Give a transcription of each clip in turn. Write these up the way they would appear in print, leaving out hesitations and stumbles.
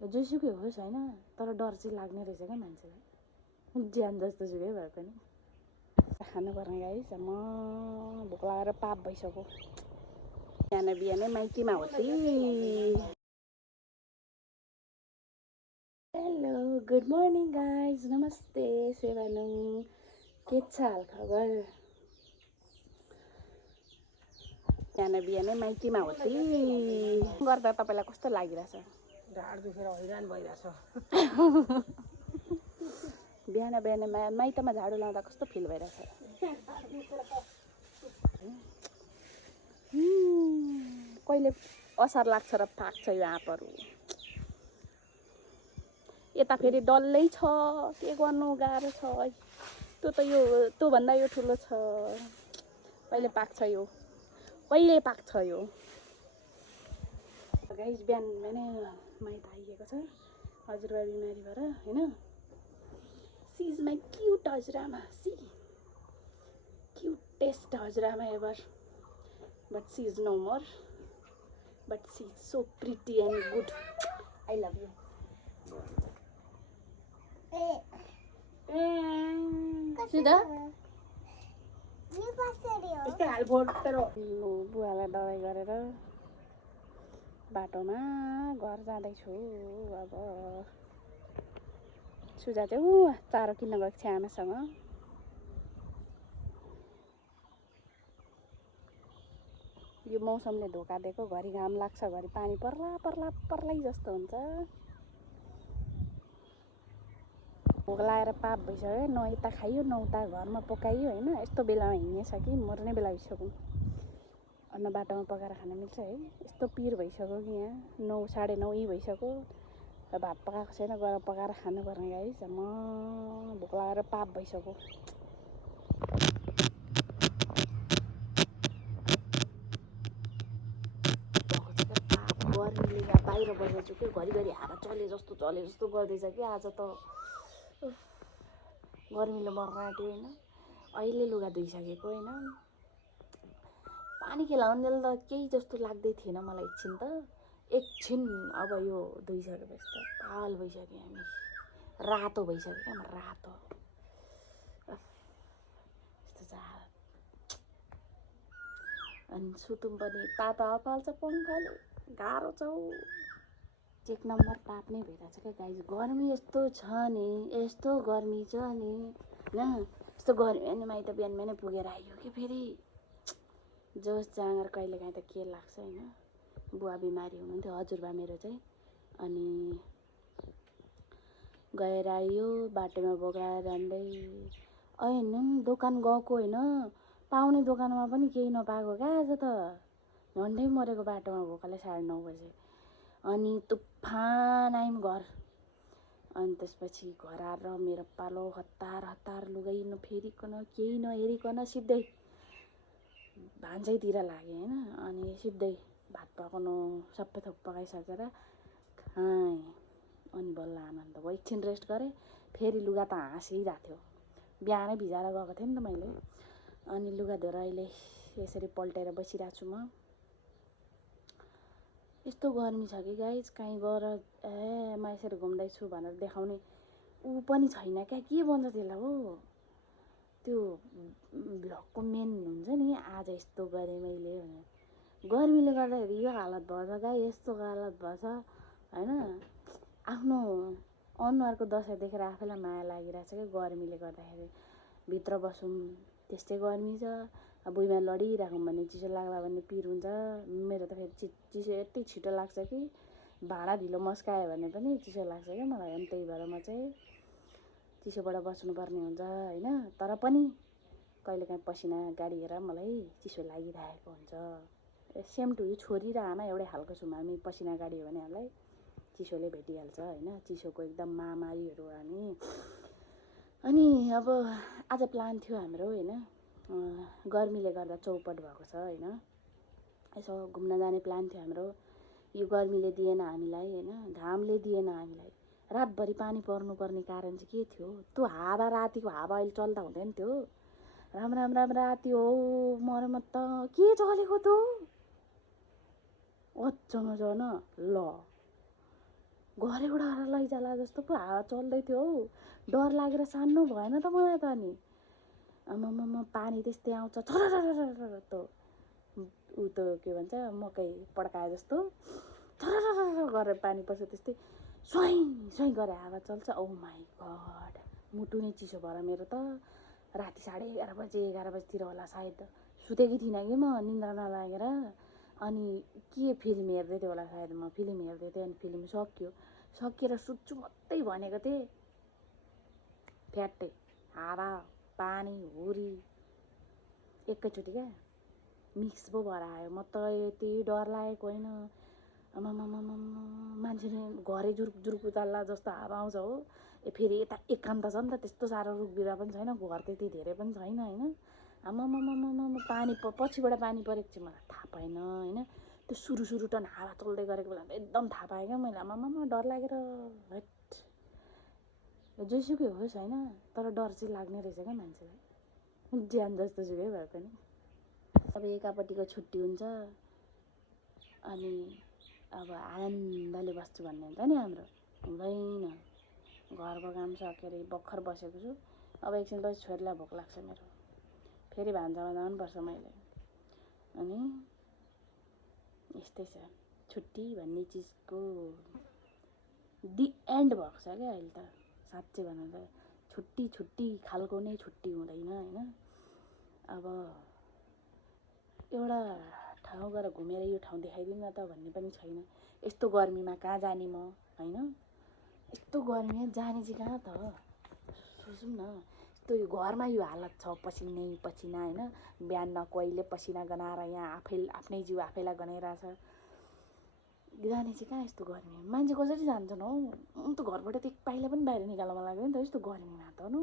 जोसुकै होस् होइन, तर डर चाहिँ लाग्ने रहेछ क्या मान्छेलाई, ज्यान जस्तो सुकै भए पनि। खानुपर्ने गाइस, म भोक लागेर पाप भइसक्यो। बिहान बिहानै माइतीमा होती। हेलो, गुड मर्निङ गाइज, नमस्ते, सेवानु, के छ हाल खबर? बिहान बिहानै माइतीमा होती गर्दा तपाईँलाई कस्तो लागिरहेछ? ढाड दुखेर हैरान भइरहेछ। बिहान बिहानै माइतमा झाडु लाउँदा कस्तो फिल भइरहेछ? कहिले असार लाग्छ र पाक्छ यो आँपहरू। यता फेरि डल्लै छ, के गर्नु गाह्रो छ। त्योभन्दा यो ठुलो छ। कहिले पाक्छ यो, कहिले पाक्छ यो। गाइस बिहान बिहानै माइत आइएको छ हजुरबा बिमारी भएर होइन। सी इज माई क्युट हजुरआमा, सी क्युटेस्ट हजुरआमा ever, but she is no more, but she is so pretty and good. I love you. बुवालाई दबाई गरेर बाटोमा घर जाँदैछु। अब सुजा चाहिँ चारो किन्न गएको छ आमासँग। यो मौसमले धोका दिएको, घरि घाम लाग्छ, घरि पानी पर्ला पर्ला पर्लै जस्तो हुन्छ। भोक लागेर पाप भइसक्यो, न यता खाइयो न उता घरमा पकाइयो होइन। यस्तो बेलामा हिँडेछ कि मर्ने बेला भइसक्यो। अन्न बाटोमा पकाएर खान मिल्छ है? यस्तो पिर भइसक्यो कि यहाँ 9 साढे 9 भइसक्यो र भात पकाएको छैन, गएर पकाएर खानुपर्ने गाइस। म भोक लागेर पाप भइसक्यो। गर्मीले यहाँ बाहिर बसेको छु कि घरिघरि हावा चले जस्तो गर्दैछ कि आज त गर्मीले मर्न आँट्यो होइन। अहिले लुगा धोइसकेको होइन। पानी खेलाउन्जेल त केही जस्तो लाग्दै थिएन मलाई। एकछिन अब यो धोइसकेपछि त पागल भइसक्यो हामी, रातो भइसक्यो क्या, रातो। यस्तो छ अनि सुतुम पनि ताता फाल्छ पङ्खाले, गाह्रो छ। 1 नम्बर पाप नै भइरहेछ क्या गाइस। गर्मी यस्तो छ नि, यस्तो गर्मी छ नि होइन। यस्तो गर्मी अनि माइत बिहान बिहानै पुगेर आइयो कि फेरि जोस जाँगर कहिलेकाहीँ त के लाग्छ होइन। बुवा बिमारी हुनुहुन्थ्यो हजुरबा मेरो चाहिँ, अनि गएर आइयो बाटोमा बोकाएर जाँदै। हेर्नु दोकान गएको होइन, पाउने दोकानमा पनि केही नपाएको क्या आज त। झन्डै मरेको बाटोमा भोकले 9:30 बजे। अनि तुफान आयौँ घर। अनि त्यसपछि घर आएर मेरो पालो हतार लुगै नफेरिकन केही नहेरिकन सिधै भान्सैतिर लागेँ होइन। अनि सिधै भात पकाउनु सबै थोक पकाइसकेर खाएँ। अनि बल्ल आनन्द भयो। एकछिन रेस्ट गरेँ, फेरि लुगा त हाँसिरहेको थियो, बिहानै भिजाएर गएको थिएँ नि त मैले। अनि लुगा धोएर अहिले यसरी पल्टेर बसिरहेको छु म। यस्तो गर्मी छ कि गाइस, कहीँ गएर म यसरी घुम्दैछु भनेर देखाउने ऊ पनि छैन क्या। के भन्छ त्यसलाई हो, त्यो भ्लगको मेन हुन्छ नि, आज यस्तो गरेँ मैले भनेर। गर्मीले गर्दाखेरि यो हालत भएछ गाई, यस्तो हालत भएछ होइन। आफ्नो अनुहारको दशा देखेर आफैलाई माया लागिरहेछ क्या गर्मीले गर्दाखेरि। भित्र बसौँ त्यस्तै गर्मी छ। भुइँमा लडिरहेको भने चिसो लाग्ला भने पिर हुन्छ। मेरो त फेरि चिसो यति छिटो लाग्छ कि भाँडा ढिलो मस्कायो भने पनि चिसो लाग्छ क्या मलाई। अनि त्यही भएर म चाहिँ चिसोबाट बस्नुपर्ने हुन्छ होइन। तर पनि कहिलेकाहीँ पसिना गाडिएर मलाई चिसो लागिरहेको हुन्छ। सेम टु यु, छोरी र आमा एउटै खालको छौँ हामी। पसिना गाडियो भने हामीलाई चिसोले भेटिहाल्छ होइन। चिसोको एकदम महामारीहरू हामी। अनि अब आज प्लान थियो हाम्रो होइन, गर्मीले गर्दा चौपट भएको छ होइन। यसो घुम्न जाने प्लान थियो हाम्रो। यो गर्मीले दिएन हामीलाई होइन, घामले दिएन हामीलाई। रातभरि पानी पर्नुपर्ने कारण चाहिँ के थियो? त्यो हावा, रातिको हावा अहिले चल्दा हुँदैन थियो? राम राति हो मर्म त के चलेको त अचम्म छ न। ल घरै उडाएर लैजाला जस्तो पो हावा चल्दै थियो हौ। डर लागेर सान्नु भएन त मलाई त। अनि आमामामा पानी त्यस्तै आउँछ छरररररर त ऊ त के भन्छ मकै पड्काए जस्तो छररररर गरेर पानी पर्छ, त्यस्तै स्वाइँ स्वाइँ गरेर हावा चल्छ। ओ माई गड, मुटु नै चिसो भएर मेरो त। राति 11:30 बजे 11 बजीतिर होला सायद, सुतेकी थिइनँ कि म निन्द्रा नलागेर। अनि के फिल्म हेर्दै थिएँ होला सायद, म फिल्म हेर्दै थिएँ। अनि फिल्म सकिएर सुत्छु मात्रै भनेको थिएँ, फ्याट्टै हावा पानी हुरी एकैचोटि क्या मिक्स पो भएर आयो। म त यति डर लागेको होइन। आमामामामा मान्छे घरै जुरुक जुरुक उचाल्ला जस्तो हावा आउँछ हो। फेरि यता एकान्त छ नि त, त्यस्तो साह्रो रुख बिरुवा पनि छैन, घर त्यति धेरै पनि छैन होइन। आमामामामा पानी पछिबाट पानी परेको चाहिँ मलाई थाहा पाएन होइन। त्यो सुरु टन हावा चल्दै गरेको बेला त एकदम थाहा पाएँ क्या मैले। आमामामा डर लागेर हट। जोसुकै होस् होइन, तर डर चाहिँ लाग्ने रहेछ क्या मान्छेलाई, ज्यान जस्तो सुकै भए पनि। अब एकापट्टिको छुट्टी हुन्छ अनि अब आनन्दले बस्छु भन्ने हुन्छ नि हाम्रो, हुँदैन। घरको काम सकेर भर्खर बसेको छु। अब एकछिनपछि छोरीलाई भोक लाग्छ मेरो, फेरि भान्सामा जानुपर्छ मैले। अनि यस्तै छ, छुट्टी भन्ने चिजको दि एन्ड भएको छ क्या अहिले त। साँच्चै भनौँ त छुट्टी खालको नै छुट्टी हुँदैन होइन। अब एउटा ठाउँ गएर घुमेर यो ठाउँ देखाइदिउँ न त भन्ने पनि छैन। यस्तो गर्मीमा कहाँ जाने म होइन। यस्तो गर्मीमा जाने चाहिँ कहाँ त, सोचौँ न। यस्तो यो घरमा यो हालत छ, पसिना होइन। बिहान कहिले पसिना गनाएर यहाँ आफ्नै जिउ आफैलाई गनाइरहेछ। जाने चाहिँ कहाँ यस्तो गर्मी, मान्छे कसरी जान्छन् हौ। त घरबाट त एक पाइला पनि बाहिर निकाल्न मन लाग्दैन त यस्तो गर्मीमा त न।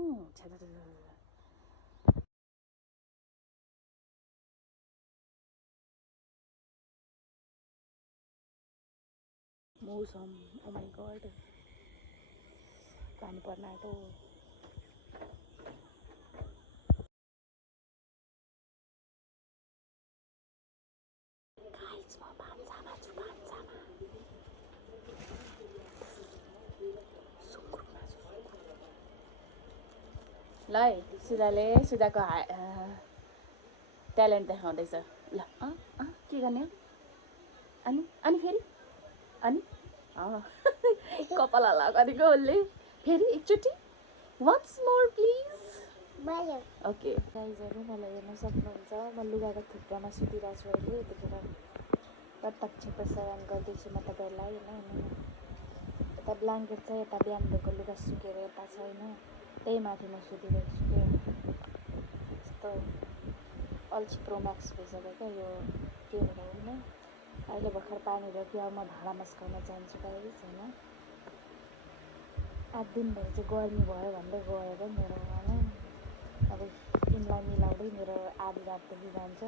मौसम ओ माई गड, पानी पर्न आँट्यो। गाइस म भान्सामा छु, भान्सामा सुँगुरमा छु। ल है सुजाको ट्यालेन्ट देखाउँदैछ। ल के गर्ने हो अनि फेरि अनि कपाल हल्ला गरेको उसले। फेरि एकचोटि वन्स मोर प्लिज। ओके गाइजहरू, मलाई हेर्न सक्नुहुन्छ, म लुगाको थुप्रामा सुतिरहेको छु अहिले। यतिखेर प्रत्यक्ष प्रसारण गर्दैछु म तपाईँहरूलाई होइन। यता ब्ल्याङ्केट छ, यता बिहान धोएको लुगा सुकेर यता छ होइन। त्यही माथि म सुतिरहेको छु क्या। यस्तो अल्छी प्रोम्याक्स भइसक्यो क्या यो के भनौँ होइन। अहिले भर्खर पानी रोक्यो, अब म भाँडा मस्काउन जान्छु गाइस होइन। 8 दिन भएर चाहिँ गर्मी भयो भन्दै गयो क्या मेरो होइन। अब यिनलाई मिलाउँदै मेरो आधी रात पुगिजान्छ।